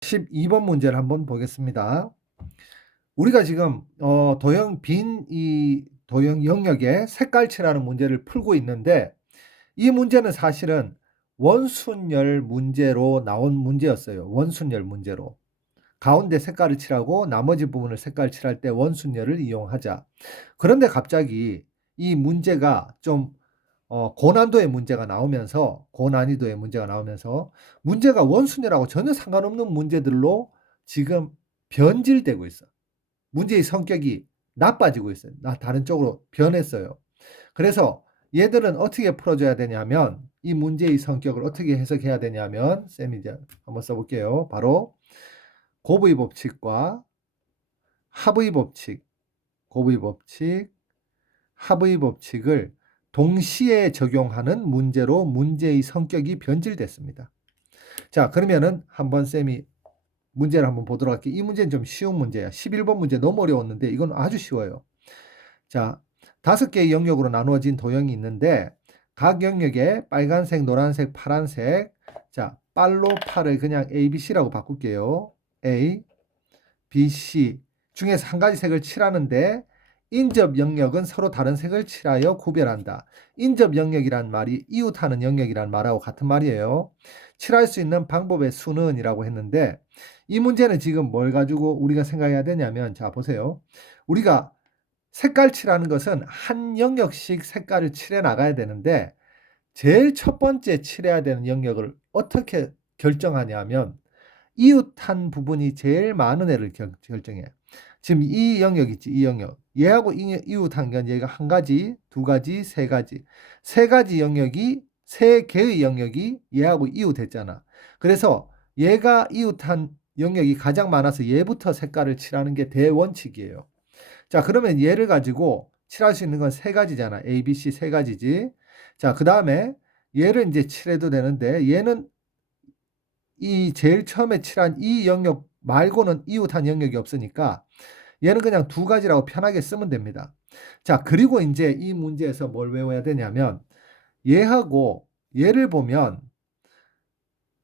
12번 문제를 한번 보겠습니다. 우리가 지금 도형 영역의 색깔칠하는 문제를 풀고 있는데, 이 문제는 사실은 원순열 문제로 나온 문제였어요. 원순열 문제로. 가운데 색깔을 칠하고 나머지 부분을 색깔 칠할 때 원순열을 이용하자. 그런데 갑자기 이 문제가 좀 고난이도의 문제가 나오면서 문제가 원순열하고 전혀 상관없는 문제들로 지금 변질되고 있어. 문제의 성격이 나빠지고 있어요. 다른 쪽으로 변했어요. 그래서 얘들은 어떻게 풀어줘야 되냐면, 이 문제의 성격을 어떻게 해석해야 되냐면, 쌤이 이제 한번 써볼게요. 바로 곱의 법칙과 합의 법칙, 곱의 법칙, 합의 법칙을 동시에 적용하는 문제로 문제의 성격이 변질됐습니다. 자, 그러면은 한번 쌤이 문제를 한번 보도록 할게요. 이 문제는 좀 쉬운 문제야. 11번 문제 너무 어려웠는데 이건 아주 쉬워요. 자, 5개의 영역으로 나누어진 도형이 있는데, 각 영역에 빨간색, 노란색, 파란색, 자, 빨로 팔을 그냥 A, B, C라고 바꿀게요. A, B, C 중에서 한 가지 색을 칠하는데, 인접 영역은 서로 다른 색을 칠하여 구별한다. 인접 영역이란 말이 이웃하는 영역이란 말하고 같은 말이에요. 칠할 수 있는 방법의 수는 이라고 했는데, 이 문제는 지금 뭘 가지고 우리가 생각해야 되냐면, 자, 보세요. 우리가 색깔 칠하는 것은 한 영역씩 색깔을 칠해 나가야 되는데, 제일 첫 번째 칠해야 되는 영역을 어떻게 결정하냐면, 이웃한 부분이 제일 많은 애를 결정해. 지금 이 영역 있지, 이 영역. 얘하고 이웃한 건 얘가 한 가지, 두 가지, 세 가지. 세 가지 영역이, 세 개의 영역이 얘하고 이웃했잖아. 그래서 얘가 이웃한 영역이 가장 많아서 얘부터 색깔을 칠하는 게 대원칙이에요. 자, 그러면 얘를 가지고 칠할 수 있는 건 세 가지잖아. A, B, C 세 가지지. 자, 그 다음에 얘를 이제 칠해도 되는데, 얘는 이 제일 처음에 칠한 이 영역 말고는 이웃한 영역이 없으니까 얘는 그냥 두 가지라고 편하게 쓰면 됩니다. 자, 그리고 이제 이 문제에서 뭘 외워야 되냐면, 얘하고 얘를 보면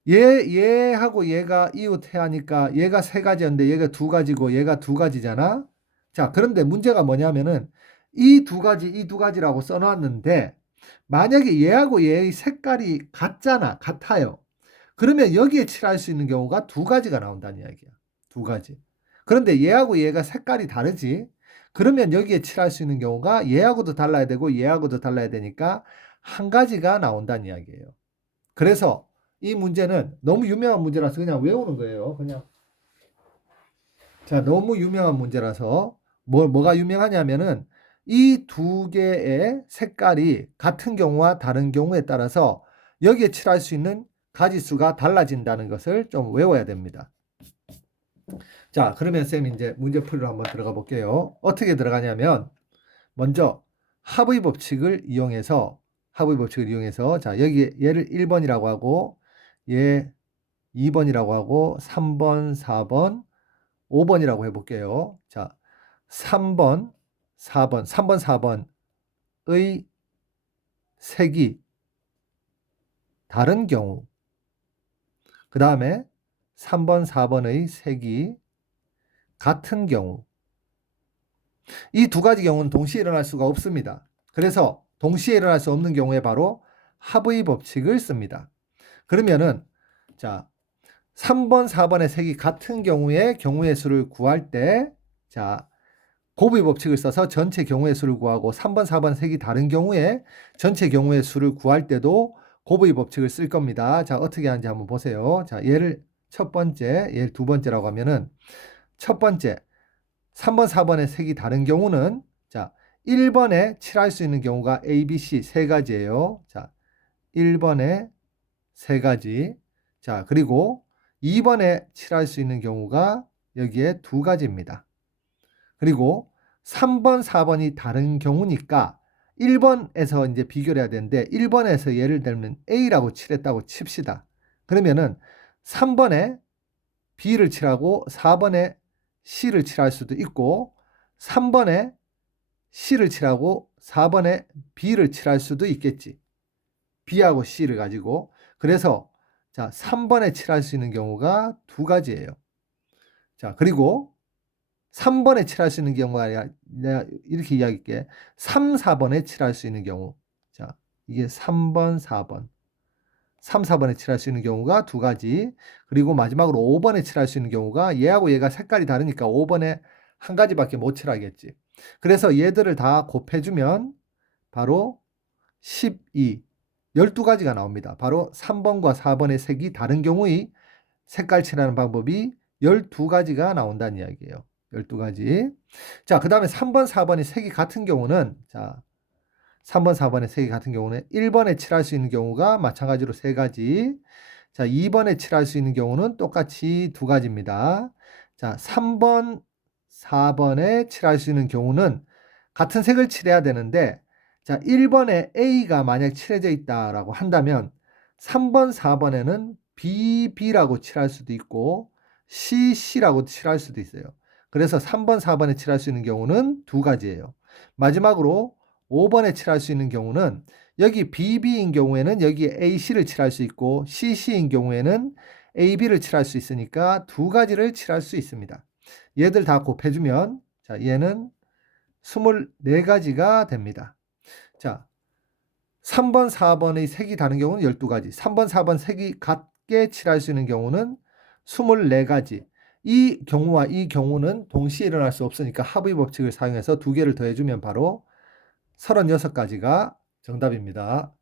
얘하고 얘가 이웃해 하니까 얘가 세 가지였는데 얘가 두 가지고 얘가 두 가지잖아. 자, 그런데 문제가 뭐냐면은 이 두 가지라고 써놨는데, 만약에 얘하고 얘의 색깔이 같아요. 그러면 여기에 칠할 수 있는 경우가 두 가지가 나온다는 이야기야. 두 가지. 그런데 얘하고 얘가 색깔이 다르지. 그러면 여기에 칠할 수 있는 경우가 얘하고도 달라야 되고 얘하고도 달라야 되니까 한 가지가 나온다는 이야기예요. 그래서 이 문제는 너무 유명한 문제라서 그냥 외우는 거예요. 그냥. 자, 너무 유명한 문제라서 뭐가 유명하냐면은 이 두 개의 색깔이 같은 경우와 다른 경우에 따라서 여기에 칠할 수 있는 가지수가 달라진다는 것을 좀 외워야 됩니다. 자, 그러면 쌤이 이제 문제풀이로 한번 들어가 볼게요. 어떻게 들어가냐면, 먼저 합의 법칙을 이용해서 자, 여기 얘를 1번이라고 하고 얘 2번이라고 하고 3번, 4번, 5번이라고 해볼게요. 자, 3번, 4번의 색이 다른 경우, 그 다음에 3번, 4번의 색이 같은 경우, 이 두 가지 경우는 동시에 일어날 수가 없습니다. 그래서 동시에 일어날 수 없는 경우에 바로 합의 법칙을 씁니다. 그러면은, 자, 3번, 4번의 색이 같은 경우의 수를 구할 때, 자, 곱의 법칙을 써서 전체 경우의 수를 구하고, 3번, 4번 색이 다른 경우에 전체 경우의 수를 구할 때도 곱의 법칙을 쓸 겁니다. 자, 어떻게 하는지 한번 보세요. 자, 얘를 두 번째라고 하면은, 첫 번째, 3번, 4번의 색이 다른 경우는, 자, 1번에 칠할 수 있는 경우가 A, B, C 세 가지예요. 자, 1번에 세 가지. 자, 그리고 2번에 칠할 수 있는 경우가 여기에 두 가지입니다. 그리고 3번, 4번이 다른 경우니까 1번에서 이제 비교를 해야 되는데, 1번에서 예를 들면 A라고 칠했다고 칩시다. 그러면은 3번에 B를 칠하고 4번에 C를 칠할 수도 있고, 3번에 C를 칠하고 4번에 B를 칠할 수도 있겠지. B하고 C를 가지고. 그래서 자, 3번에 칠할 수 있는 경우가 두 가지예요. 자, 그리고 3번에 칠할 수 있는 경우가 아니라 내가 이렇게 이야기할게. 3, 4번에 칠할 수 있는 경우. 자, 이게 3번, 4번. 3, 4번에 칠할 수 있는 경우가 두 가지. 그리고 마지막으로 5번에 칠할 수 있는 경우가 얘하고 얘가 색깔이 다르니까 5번에 한 가지밖에 못 칠하겠지. 그래서 얘들을 다 곱해주면 바로 12, 12가지가 나옵니다. 바로 3번과 4번의 색이 다른 경우의 색깔 칠하는 방법이 12가지가 나온다는 이야기예요. 12가지. 자, 그 다음에 3번, 4번의 색이 같은 경우는, 자, 3번, 4번의 색이 같은 경우는 1번에 칠할 수 있는 경우가 마찬가지로 3가지. 자, 2번에 칠할 수 있는 경우는 똑같이 2가지입니다. 자, 3번, 4번에 칠할 수 있는 경우는 같은 색을 칠해야 되는데, 자, 1번에 A가 만약 칠해져 있다라고 한다면 3번, 4번에는 BB라고 칠할 수도 있고 CC라고 칠할 수도 있어요. 그래서 3번, 4번에 칠할 수 있는 경우는 2가지예요. 마지막으로 5번에 칠할 수 있는 경우는 여기 BB인 경우에는 여기 AC를 칠할 수 있고 CC인 경우에는 AB를 칠할 수 있으니까 2가지를 칠할 수 있습니다. 얘들 다 곱해주면 자, 얘는 24가지가 됩니다. 자, 3번, 4번의 색이 다른 경우는 12가지, 3번, 4번 색이 같게 칠할 수 있는 경우는 24가지. 이 경우와 이 경우는 동시에 일어날 수 없으니까 합의 법칙을 사용해서 2개를 더해주면 바로 36가지가 정답입니다.